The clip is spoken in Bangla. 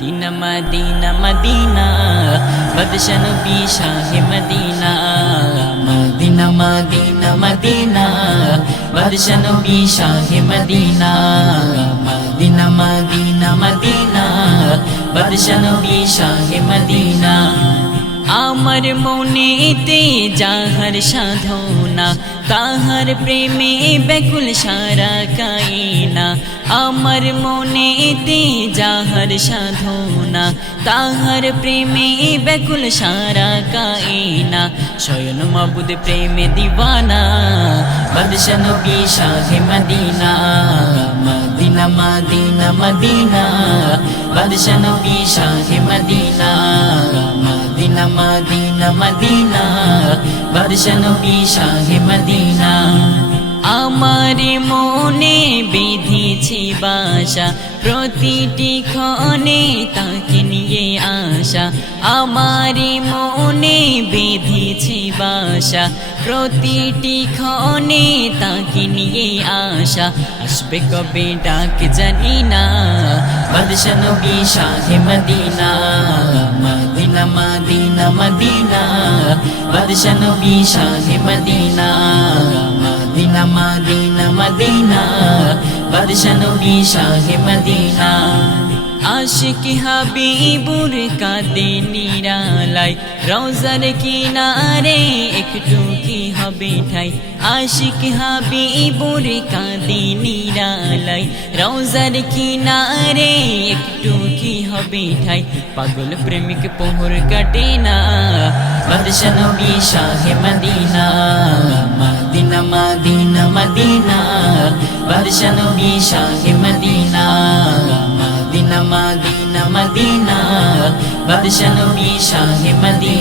মদিনা মদিনা মদিনা বাদশা নবী শাহে মদিনা মদিনা মদিনা মদিনা বাদশা নবী শাহে মদিনা মদিনা মদিনা মদিনা বাদশা নবী শাহে মদিনা আমার মনেতে যাহার সাধনা তাহার প্রেমে ব্যাকুল সারা কায়না আমার মনেতে যাহার সাধনা তাহার প্রেমে ব্যাকুল সারা কায়না স্বয়ং মাবুদ প্রেমে দিওয়ানা বাদশা নবী শাহে মদিনা মদিনা মদিনা মদিনা বাদশা নবী শাহে মদিনা মদিনা মদিনা মদিনা বাদশা নবী শাহে মদিনা আমার মনে বিধিছি বাসা প্রতিটি ক্ষণে তাকে নিয়ে আসা আমার মনে বিধিছি বাসা প্রতিটি ক্ষণে তাকে নিয়ে আসা আসবে কবে ডাক জানি না বাদশা নবী শাহে মদিনা মদিনা মদিনা মদিনা বাদশা নবী শাহে মদিনা মদিনা মদিনা মদিনা বাদশা নবী শাহে মদিনা আশিক হাবিবুর কাঁদে নিরালাই রওজার কিনারে একটু কি হবে ঠাই আশিক হাবিবুর কাঁদে নিরালাই রওজার কিনারে একটু কি হবে ঠাই পাগল প্রেমিক পোহর কাটে না বাদশা নবী শাহে মদিনা মদিনা মদিনা মদিনা বাদশা নবী শাহে মদিনা মদিনা মদিনা মদিনা বাদশা নবী শাহে মদিনা